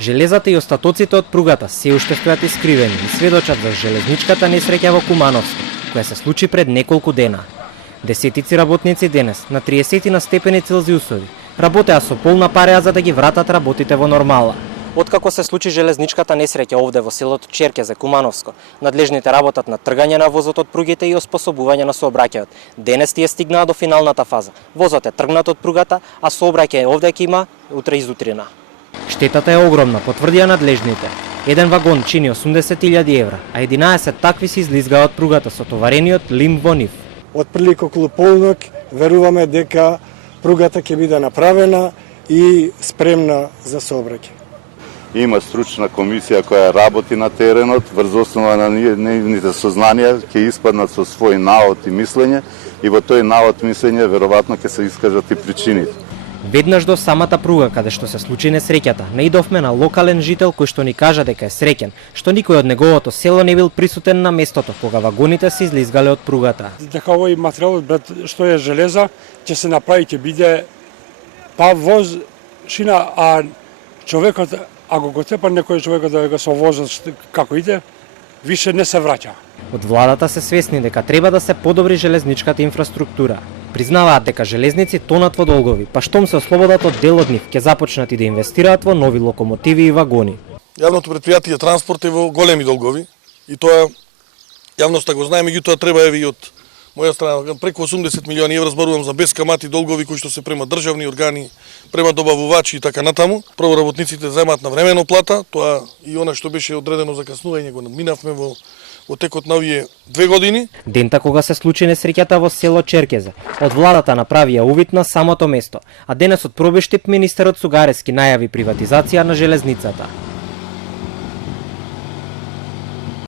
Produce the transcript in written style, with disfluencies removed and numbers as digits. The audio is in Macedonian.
Железата и остатоците од пругата се уште стојат искривени и сведочат за железничката несреќа во Кумановско, која се случи пред неколку дена. Десетици работници денес, на 30 на степени Целзиусови, работеа со полна пареа за да ги вратат работите во нормала. Откако се случи железничката несреќа овде во селото Черкезе, Кумановско, надлежните работат на тргање на возот од пругите и оспособување на сообраќајот. Денес тие стигнаа до финалната фаза. Возот е тргнат од пругата, а сообраќај овде ќе има утре изутрина. Штетата е огромна, потврдија надлежните. Еден вагон чини 80.000 евра, а 11 такви се излизгаа од пругата со товарениот лим во нив. Од прилика околу полнок веруваме дека пругата ќе биде направена и спремна за сообраќај. Има стручна комисија која работи на теренот, врз основа на нивните сознанија ќе испаднат со свој навод и мислење и во тој навод мислење веројатно ќе се искажат и причините. Веднаш до самата пруга каде што се случи несреќата, наидовме на локален жител кој што ни кажа дека е среќен, што никој од неговото село не бил присутен на местото кога вагоните се излизгале од пругата. Дека овој материјал што е железа ќе се направи, ќе биде па воз шина, а човекот ако го цепа некој човекот да го со возот како иде, више не се враќа. Од владата се свесни дека треба да се подобри железничката инфраструктура. Признаваат дека железници тонат во долгови, па штом се ослободат од дел од нив, ќе започнат и да инвестираат во нови локомотиви и вагони. Јавното претпријатие транспорт е во големи долгови и тоа јавноста го знае, меѓутоа треба и од моја страна преку 80 милиони евра, зборувам за бескамати долгови кои што се према државни органи, према добавувачи и така натаму. Прво работниците земаат на времено плата, тоа и она што беше одредено закаснување го надминавме во текот на овие 2 години. Дента кога се случи несреќата во село Черкезе, од владата направија увид на самото место, а денес од Пробештип министерот Сугарески најави приватизација на железницата.